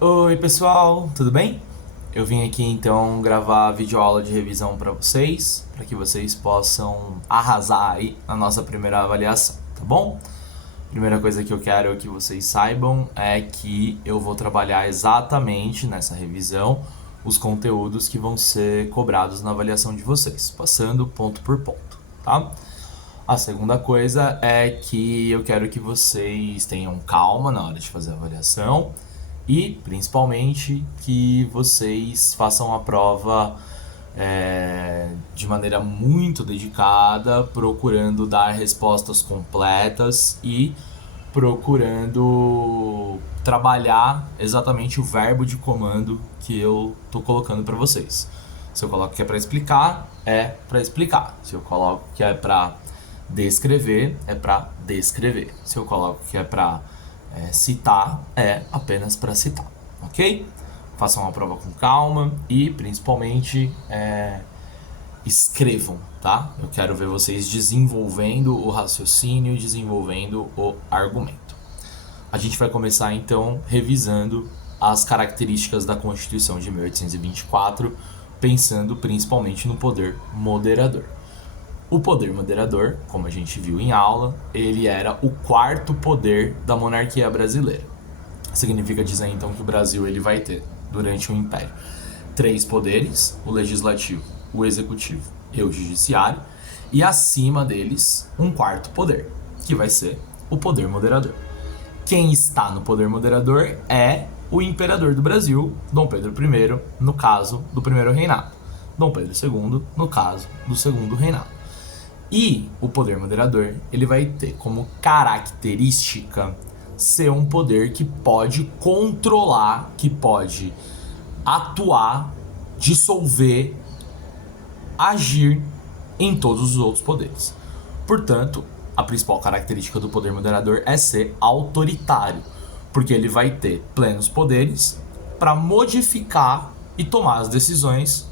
Oi pessoal, tudo bem? Eu vim aqui então gravar a videoaula de revisão para que vocês possam arrasar aí na nossa primeira avaliação, tá bom? Primeira coisa que eu quero que vocês saibam é que eu vou trabalhar exatamente nessa revisão os conteúdos que vão ser cobrados na avaliação de vocês, passando ponto por ponto, tá? A segunda coisa é que eu quero que vocês tenham calma na hora de fazer a avaliação e, principalmente, que vocês façam a prova de maneira muito dedicada, procurando dar respostas completas e procurando trabalhar exatamente o verbo de comando que eu tô colocando para vocês. Se eu coloco que é para explicar, é para explicar. Se eu coloco que é para descrever, é para descrever. Se eu coloco que é para citar, é apenas para citar, ok? Façam a prova com calma e, principalmente, escrevam, tá? Eu quero ver vocês desenvolvendo o raciocínio, desenvolvendo o argumento. A gente vai começar, então, revisando as características da Constituição de 1824, pensando principalmente no poder moderador. O poder moderador, como a gente viu em aula, ele era o quarto poder da monarquia brasileira. Significa dizer então que o Brasil ele vai ter, durante o Império, 3 poderes: o legislativo, o executivo e o judiciário, e acima deles um quarto poder, que vai ser o poder moderador. Quem está no poder moderador é o imperador do Brasil, Dom Pedro I, no caso do primeiro reinado, Dom Pedro II, no caso do segundo reinado. E o poder moderador, ele vai ter como característica ser um poder que pode controlar, que pode atuar, dissolver, agir em todos os outros poderes. Portanto, a principal característica do poder moderador é ser autoritário, porque ele vai ter plenos poderes para modificar e tomar as decisões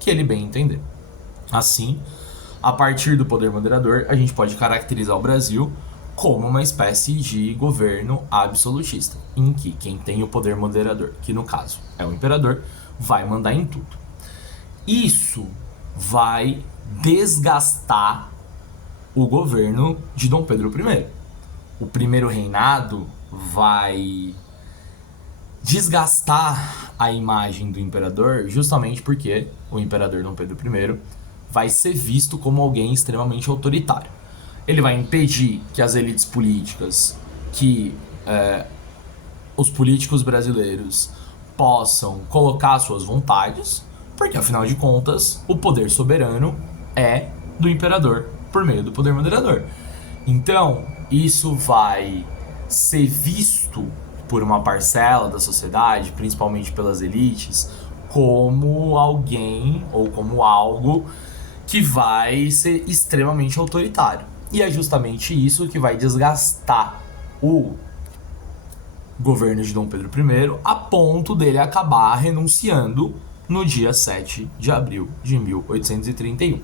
que ele bem entender. Assim, a partir do poder moderador, a gente pode caracterizar o Brasil como uma espécie de governo absolutista, em que quem tem o poder moderador, que no caso é o imperador, vai mandar em tudo. Isso vai desgastar o governo de Dom Pedro I. O primeiro reinado vai desgastar a imagem do imperador, justamente porque o imperador Dom Pedro I vai ser visto como alguém extremamente autoritário. Ele vai impedir que as elites políticas, que os políticos brasileiros possam colocar suas vontades, porque afinal de contas o poder soberano é do imperador por meio do poder moderador. Então isso vai ser visto por uma parcela da sociedade, principalmente pelas elites, como alguém ou como algo que vai ser extremamente autoritário. E é justamente isso que vai desgastar o governo de Dom Pedro I, a ponto dele acabar renunciando no dia 7 de abril de 1831.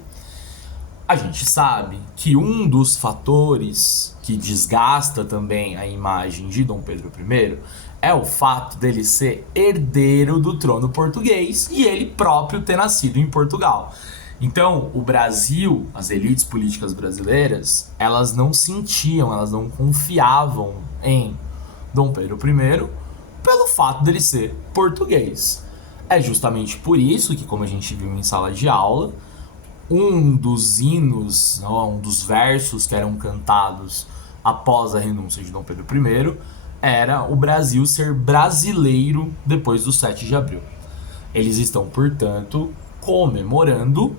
A gente sabe que um dos fatores que desgasta também a imagem de Dom Pedro I é o fato dele ser herdeiro do trono português e ele próprio ter nascido em Portugal. Então, o Brasil, as elites políticas brasileiras, elas não sentiam, elas não confiavam em Dom Pedro I pelo fato dele ser português. É justamente por isso que, como a gente viu em sala de aula, um dos hinos, um dos versos que eram cantados após a renúncia de Dom Pedro I era o Brasil ser brasileiro depois do 7 de abril. Eles estão, portanto, comemorando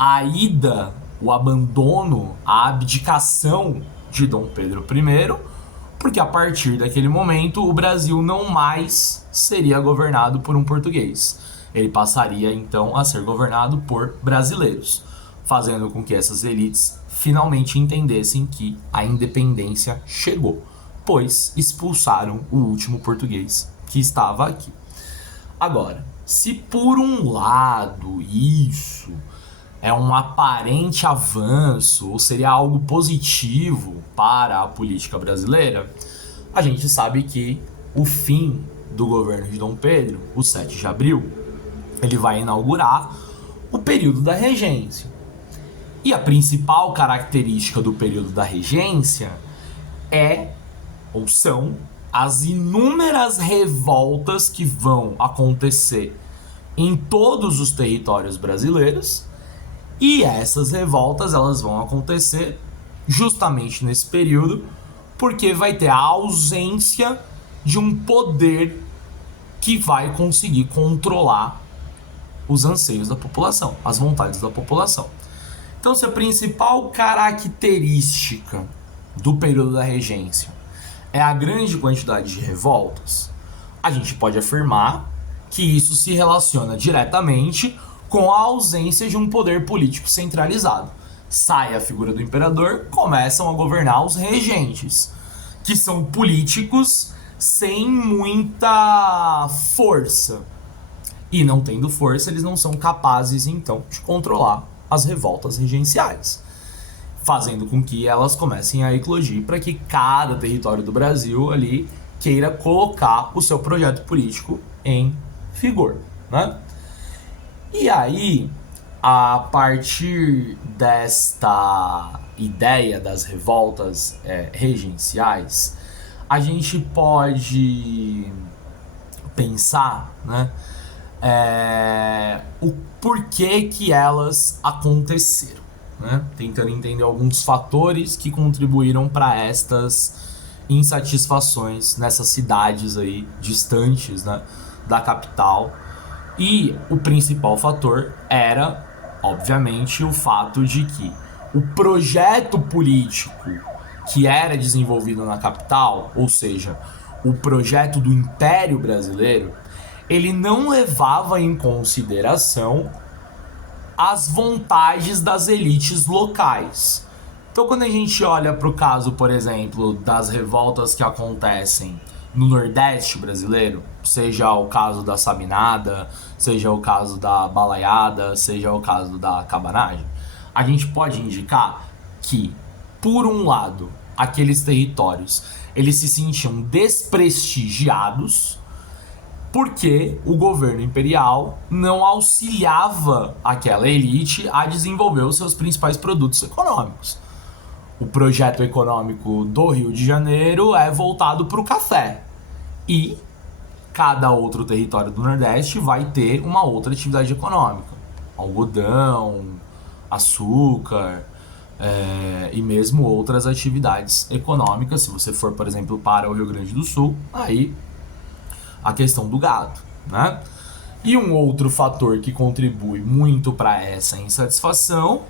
a ida, o abandono, a abdicação de Dom Pedro I, porque a partir daquele momento o Brasil não mais seria governado por um português. Ele passaria então a ser governado por brasileiros, fazendo com que essas elites finalmente entendessem que a independência chegou, pois expulsaram o último português que estava aqui. Agora, se por um lado isso é um aparente avanço ou seria algo positivo para a política brasileira, a gente sabe que o fim do governo de Dom Pedro, o 7 de abril, ele vai inaugurar o período da regência. E a principal característica do período da regência são as inúmeras revoltas que vão acontecer em todos os territórios brasileiros, e essas revoltas elas vão acontecer justamente nesse período, porque vai ter a ausência de um poder que vai conseguir controlar os anseios da população, as vontades da população. Então, se a principal característica do período da regência é a grande quantidade de revoltas, a gente pode afirmar que isso se relaciona diretamente com a ausência de um poder político centralizado. Sai a figura do imperador, começam a governar os regentes, que são políticos sem muita força. E não tendo força, eles não são capazes, então, de controlar as revoltas regenciais, fazendo com que elas comecem a eclodir para que cada território do Brasil ali queira colocar o seu projeto político em vigor, né? E aí, a partir desta ideia das revoltas regenciais, a gente pode pensar, né, o porquê que elas aconteceram, né? Tentando entender alguns fatores que contribuíram para estas insatisfações nessas cidades aí distantes, né, da capital. E o principal fator era, obviamente, o fato de que o projeto político que era desenvolvido na capital, ou seja, o projeto do Império Brasileiro, ele não levava em consideração as vontades das elites locais. Então, quando a gente olha para o caso, por exemplo, das revoltas que acontecem no Nordeste brasileiro, seja o caso da Sabinada, seja o caso da Balaiada, seja o caso da Cabanagem, a gente pode indicar que, por um lado, aqueles territórios eles se sentiam desprestigiados porque o governo imperial não auxiliava aquela elite a desenvolver os seus principais produtos econômicos. O projeto econômico do Rio de Janeiro é voltado para o café, e cada outro território do Nordeste vai ter uma outra atividade econômica: algodão, açúcar, e mesmo outras atividades econômicas. Se você for, por exemplo, para o Rio Grande do Sul, aí a questão do gado, né? E um outro fator que contribui muito para essa insatisfação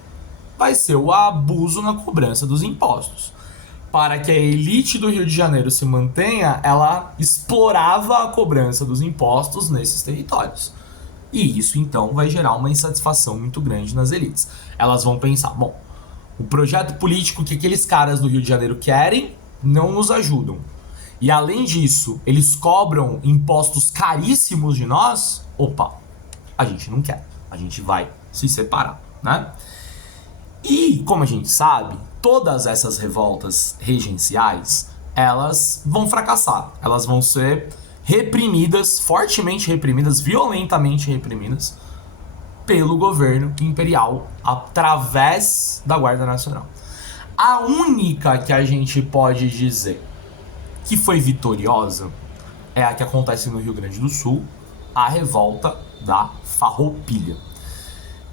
vai ser o abuso na cobrança dos impostos. Para que a elite do Rio de Janeiro se mantenha, ela explorava a cobrança dos impostos nesses territórios. E isso, então, vai gerar uma insatisfação muito grande nas elites. Elas vão pensar, bom, o projeto político que aqueles caras do Rio de Janeiro querem não nos ajudam. E, além disso, eles cobram impostos caríssimos de nós. Opa, a gente não quer. A gente vai se separar, né? E, como a gente sabe, todas essas revoltas regenciais, elas vão fracassar. Elas vão ser reprimidas, fortemente reprimidas, violentamente reprimidas pelo governo imperial através da Guarda Nacional. A única que a gente pode dizer que foi vitoriosa é a que acontece no Rio Grande do Sul, a revolta da Farroupilha.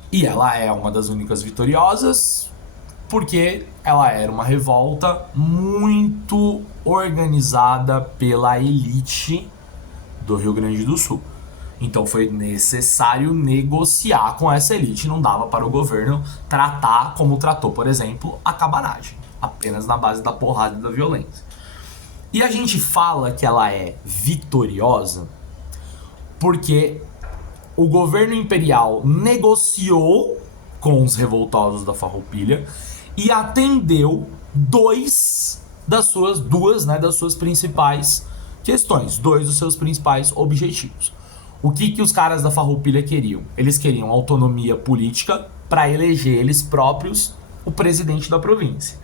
E ela é uma das únicas vitoriosas porque ela era uma revolta muito organizada pela elite do Rio Grande do Sul. Então foi necessário negociar com essa elite, não dava para o governo tratar como tratou, por exemplo, a cabanagem, apenas na base da porrada e da violência. E a gente fala que ela é vitoriosa porque o governo imperial negociou com os revoltosos da Farroupilha e atendeu duas das suas principais questões, dois dos seus principais objetivos. O que os caras da Farroupilha queriam? Eles queriam autonomia política para eleger eles próprios o presidente da província.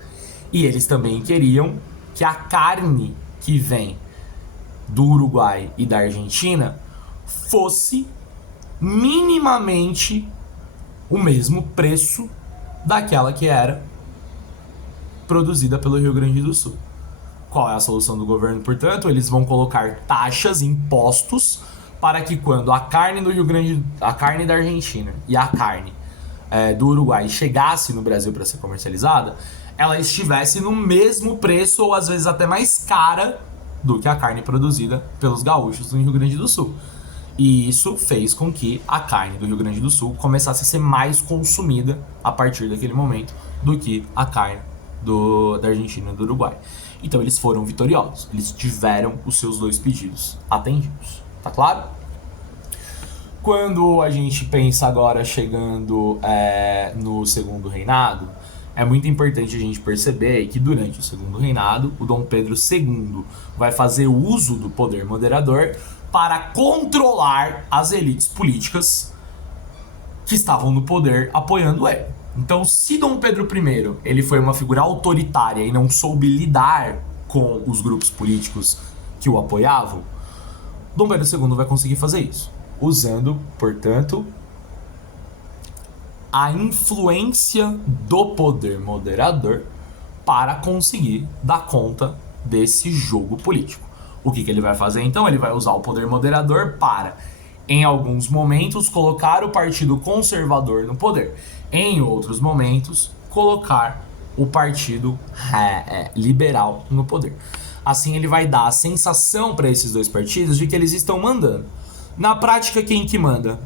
E eles também queriam que a carne que vem do Uruguai e da Argentina fosse minimamente o mesmo preço daquela que era produzida pelo Rio Grande do Sul. Qual é a solução do governo, portanto? Eles vão colocar taxas, impostos, para que quando a carne do Rio Grande, a carne da Argentina e a carne do Uruguai chegasse no Brasil para ser comercializada, ela estivesse no mesmo preço ou às vezes até mais cara do que a carne produzida pelos gaúchos no Rio Grande do Sul. E isso fez com que a carne do Rio Grande do Sul começasse a ser mais consumida a partir daquele momento do que a carne da Argentina e do Uruguai. Então eles foram vitoriosos, eles tiveram os seus 2 pedidos atendidos, tá claro? Quando a gente pensa agora chegando no Segundo Reinado, é muito importante a gente perceber que durante o Segundo Reinado, o Dom Pedro II vai fazer uso do poder moderador para controlar as elites políticas que estavam no poder apoiando ele. Então, se Dom Pedro I ele foi uma figura autoritária e não soube lidar com os grupos políticos que o apoiavam, Dom Pedro II vai conseguir fazer isso, usando, portanto, a influência do poder moderador para conseguir dar conta desse jogo político. O que ele vai fazer então? Ele vai usar o poder moderador para, em alguns momentos, colocar o Partido Conservador no poder. Em outros momentos, colocar o Partido Liberal no poder. Assim, ele vai dar a sensação para esses 2 partidos de que eles estão mandando. Na prática, quem que manda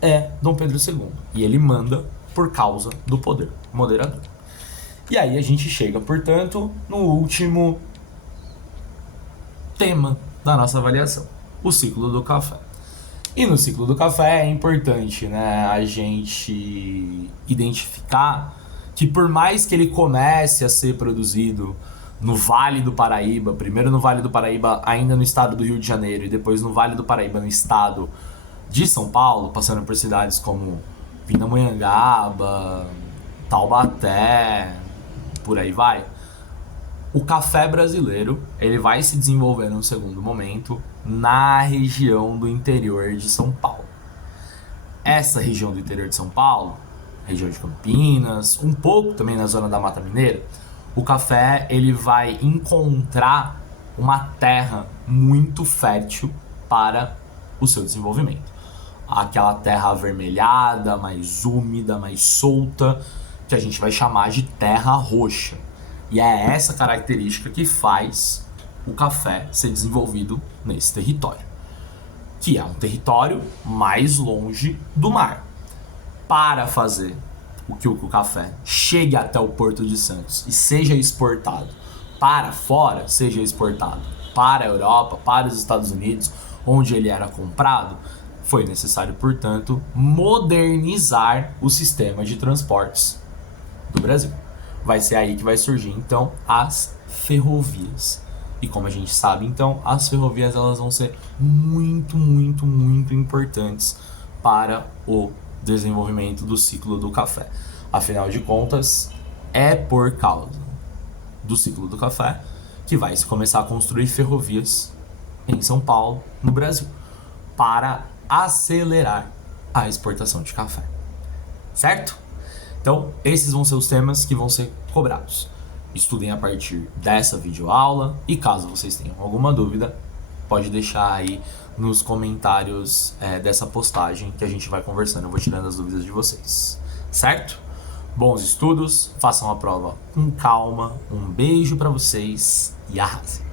é Dom Pedro II. E ele manda por causa do poder moderador. E aí a gente chega, portanto, no último tema da nossa avaliação, o ciclo do café. E no ciclo do café é importante, né, a gente identificar que por mais que ele comece a ser produzido no Vale do Paraíba, primeiro no Vale do Paraíba ainda no estado do Rio de Janeiro e depois no Vale do Paraíba no estado de São Paulo, passando por cidades como Pindamonhangaba, Taubaté, por aí vai, o café brasileiro ele vai se desenvolver num segundo momento na região do interior de São Paulo. Essa região do interior de São Paulo, região de Campinas, um pouco também na zona da Mata Mineira, o café ele vai encontrar uma terra muito fértil para o seu desenvolvimento. Aquela terra avermelhada, mais úmida, mais solta, que a gente vai chamar de terra roxa. E é essa característica que faz o café ser desenvolvido nesse território, que é um território mais longe do mar. Para fazer que o café chegue até o Porto de Santos e seja exportado para fora, seja exportado para a Europa, para os Estados Unidos, onde ele era comprado, foi necessário, portanto, modernizar o sistema de transportes do Brasil. Vai ser aí que vai surgir, então, as ferrovias. E como a gente sabe, então, as ferrovias elas vão ser muito, muito, muito importantes para o desenvolvimento do ciclo do café. Afinal de contas, é por causa do ciclo do café que vai se começar a construir ferrovias em São Paulo, no Brasil, para acelerar a exportação de café. Certo? Então, esses vão ser os temas que vão ser cobrados. Estudem a partir dessa videoaula e caso vocês tenham alguma dúvida, pode deixar aí nos comentários dessa postagem que a gente vai conversando, eu vou tirando as dúvidas de vocês. Certo? Bons estudos, façam a prova com calma, um beijo pra vocês e arrasem!